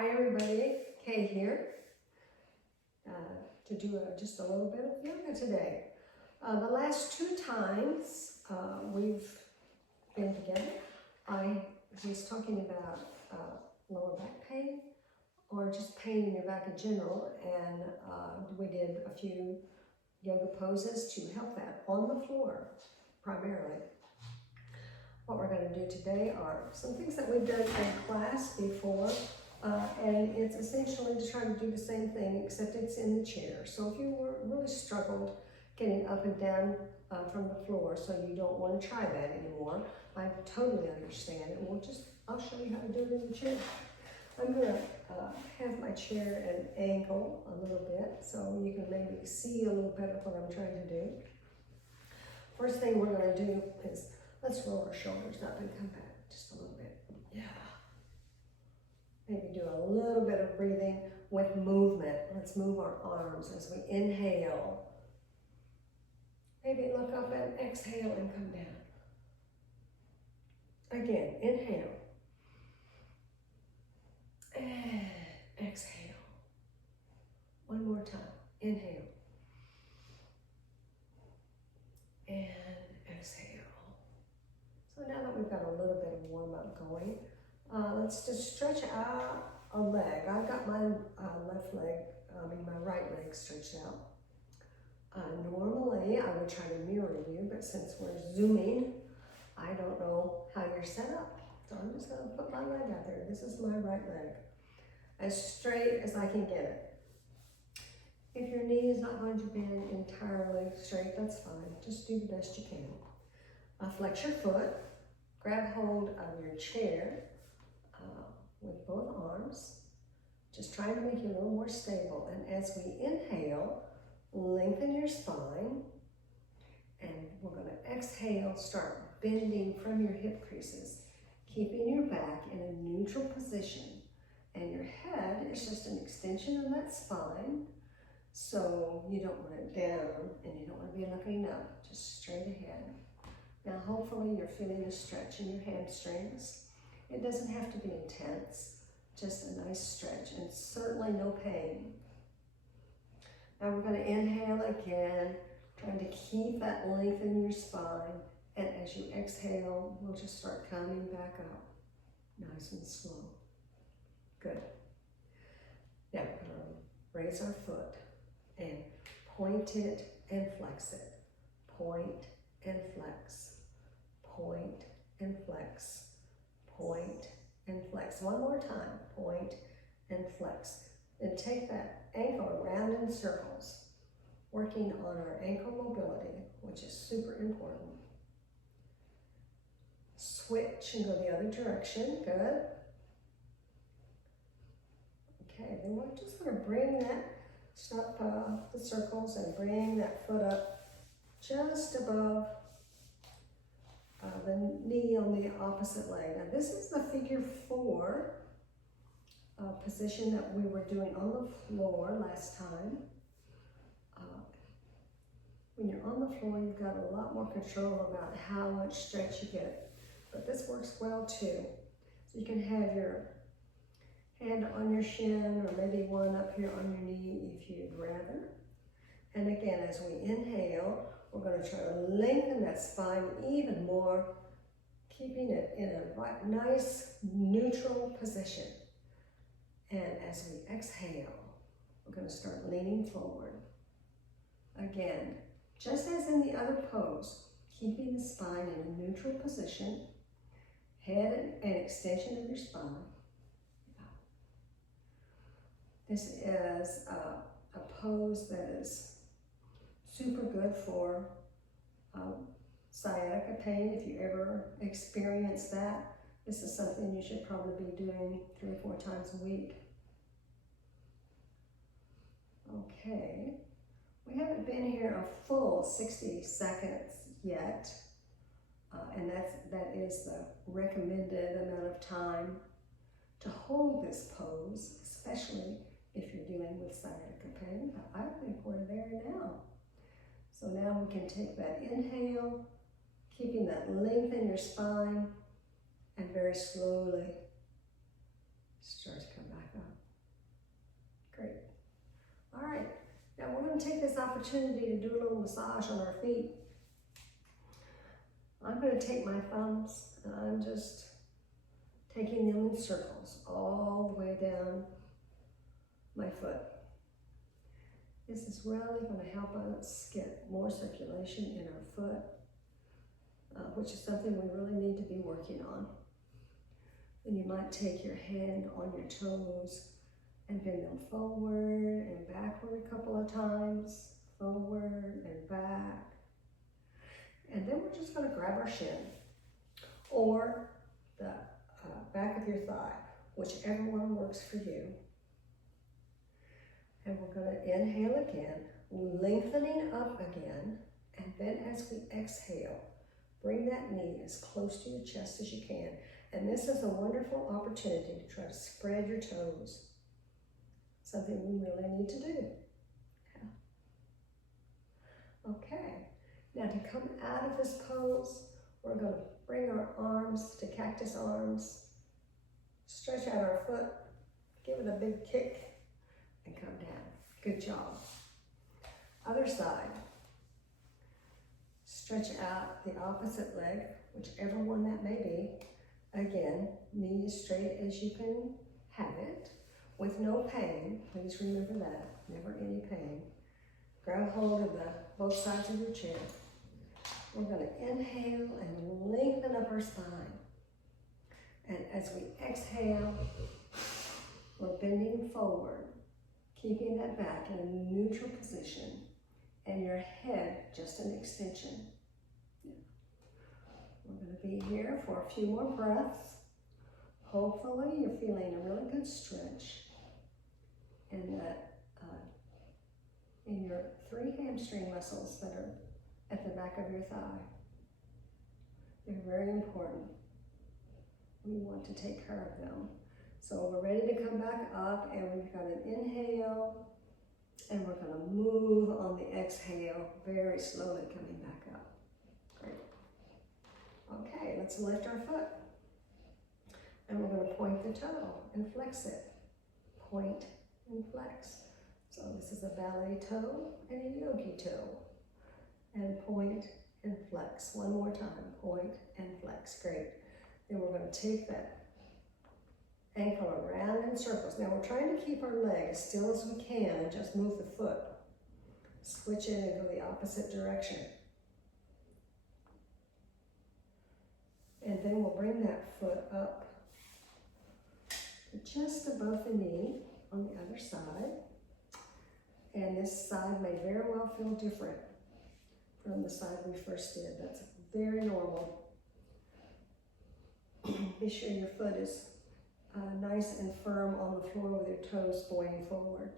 Hi everybody, Kay here to do just a little bit of yoga today. The last two times we've been together, I was talking about lower back pain or just pain in your back in general, and we did a few yoga poses to help that on the floor primarily. What we're going to do today are some things that we've done in class before, and it's essentially to try to do the same thing, except it's in the chair. So if you really struggled getting up and down from the floor, so you don't want to try that anymore, I totally understand. And I'll show you how to do it in the chair. I'm going to have my chair at an angle a little bit, so you can maybe see a little better what I'm trying to do. First thing we're going to do is let's roll our shoulders up and come back just a little bit. Yeah. Maybe do a little bit of breathing with movement. Let's move our arms as we inhale. Maybe look up and exhale and come down. Again, inhale. And exhale. One more time. Inhale. And exhale. So now that we've got a little bit of warm up going, let's just stretch out a leg. I've got my my right leg stretched out. Normally I would try to mirror you, but since we're Zooming, I don't know how you're set up. So I'm just gonna put my leg out there. This is my right leg. As straight as I can get it. If your knee is not going to bend entirely straight, that's fine. Just do the best you can. Flex your foot. Grab hold of your chair with both arms. Just trying to make you a little more stable. And as we inhale, lengthen your spine. And we're going to exhale, start bending from your hip creases, keeping your back in a neutral position. And your head is just an extension of that spine. So you don't want it down and you don't want to be looking up, just straight ahead. Now hopefully you're feeling a stretch in your hamstrings. It doesn't have to be intense, just a nice stretch and certainly no pain. Now we're going to inhale again, trying to keep that length in your spine, and as you exhale, we'll just start coming back up, nice and slow. Good. Now we're going to raise our foot and point it and flex it. Point and flex. Point and flex. Point and flex. One more time. Point and flex. And take that ankle around in circles, working on our ankle mobility, which is super important. Switch and go the other direction. Good. Okay, then we're just going to bring that, stop the circles and bring that foot up just above the knee on the opposite leg. Now this is the figure 4 position that we were doing on the floor last time. When you're on the floor, you've got a lot more control about how much stretch you get. But this works well too. So you can have your hand on your shin or maybe one up here on your knee if you'd rather. And again, as we inhale, we're going to try to lengthen that spine even more, keeping it in a nice neutral position. And as we exhale, we're going to start leaning forward. Again, just as in the other pose, keeping the spine in a neutral position, head and extension of your spine. This is a pose that is super good for sciatica pain. If you ever experience that, this is something you should probably be doing 3 or 4 times a week. Okay, we haven't been here a full 60 seconds yet, and that is the recommended amount of time to hold this pose, especially if you're dealing with sciatica pain. I think we're there now. So now we can take that inhale, keeping that length in your spine, and very slowly start to come back up. to take this opportunity to do a little massage on our feet. I'm going to take my thumbs and I'm just taking them in circles all the way down my foot. This is really going to help us get more circulation in our foot, which is something we really need to be working on. And you might take your hand on your toes and bend them forward and backward a couple of times, forward and back. And then we're just going to grab our shin or the back of your thigh, whichever one works for you. And we're going to inhale again, lengthening up again, and then as we exhale, bring that knee as close to your chest as you can. And this is a wonderful opportunity to try to spread your toes, something we really need to do. Yeah. Okay, now to come out of this pose, we're going to bring our arms to cactus arms, stretch out our foot, give it a big kick, and come down. Good job. Other side. Stretch out the opposite leg, whichever one that may be. Again, knee as straight as you can have it, with no pain. Please remember that, never any pain. Grab hold of both sides of your chair. We're going to inhale and lengthen up our spine. And as we exhale, we're bending forward, keeping that back in a neutral position, and your head just an extension. Yeah. We're going to be here for a few more breaths. Hopefully you're feeling a really good stretch in in your 3 hamstring muscles that are at the back of your thigh. They're very important. We want to take care of them. So we're ready to come back up, and we've got an inhale, and we're going to move on the exhale, very slowly coming back up. Great. Okay, let's lift our foot. And we're going to point the toe and flex it. Point and flex. So this is a ballet toe and a yogi toe. And point and flex. One more time. Point and flex. Great. Then we're going to take that ankle around in circles. Now we're trying to keep our leg as still as we can and just move the foot. Switch it and go the opposite direction. And then we'll bring that foot up to just above the knee on the other side. And this side may very well feel different from the side we first did. That's very normal. Be sure your foot is nice and firm on the floor with your toes pointing forward.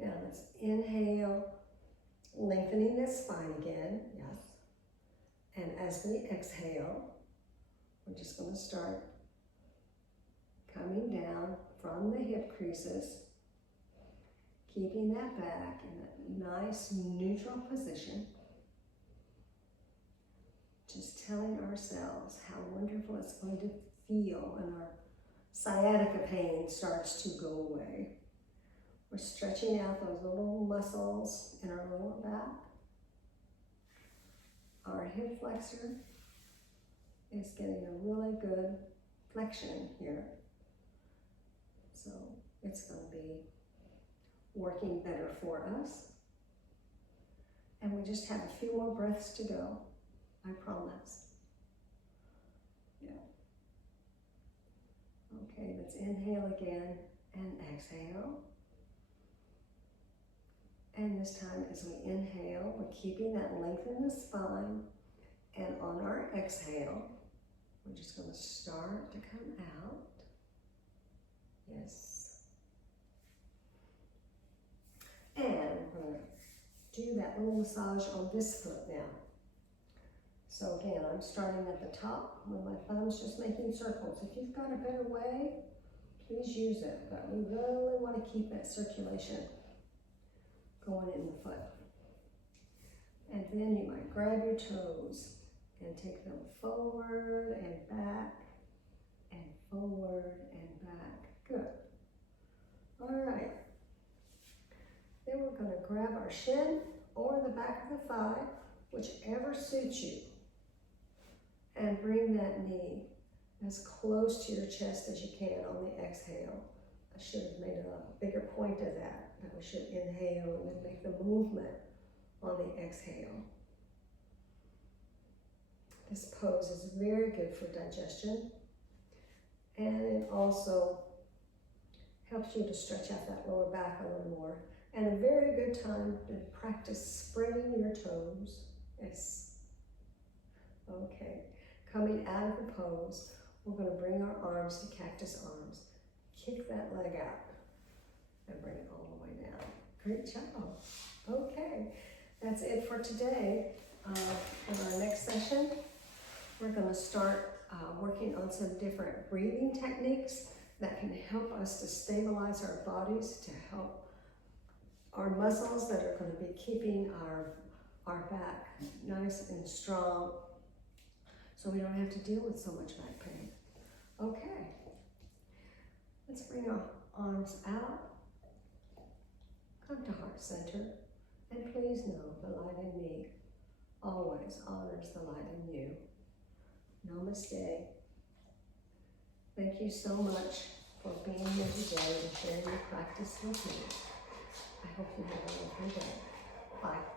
Now let's inhale, lengthening this spine again, yes. And as we exhale, we're just going to start coming down from the hip creases, keeping that back in a nice neutral position. Just telling ourselves how wonderful it's going to feel when our sciatica pain starts to go away. We're stretching out those little muscles in our lower back. Our hip flexor is getting a really good flexion here. So it's going to be working better for us. And we just have a few more breaths to go, I promise. Yeah. Okay, let's inhale again and exhale. And this time as we inhale, we're keeping that length in the spine. And on our exhale, we're just going to start to come out. Yes. And we're going to do that little massage on this foot now. So again, I'm starting at the top with my thumbs just making circles. If you've got a better way, please use it. But we really want to keep that circulation going in the foot. And then you might grab your toes and take them forward and back and forward and back. Good. All right. Then we're going to grab our shin or the back of the thigh, whichever suits you, and bring that knee as close to your chest as you can on the exhale. I should have made a bigger point of that we should inhale and then make the movement on the exhale. This pose is very good for digestion, and it also helps you to stretch out that lower back a little more. And a very good time to practice spreading your toes. Yes. Okay. Coming out of the pose, we're going to bring our arms to cactus arms. Kick that leg out and bring it all the way down. Great job. Okay. That's it for today. In our next session, we're going to start working on some different breathing techniques that can help us to stabilize our bodies, to help our muscles that are going to be keeping our back nice and strong so we don't have to deal with so much back pain. Okay, let's bring our arms out, come to heart center, and please know the light in me always honors the light in you. Namaste. Thank you so much for being here today and sharing your practice with me. I hope you have a lovely day. Bye.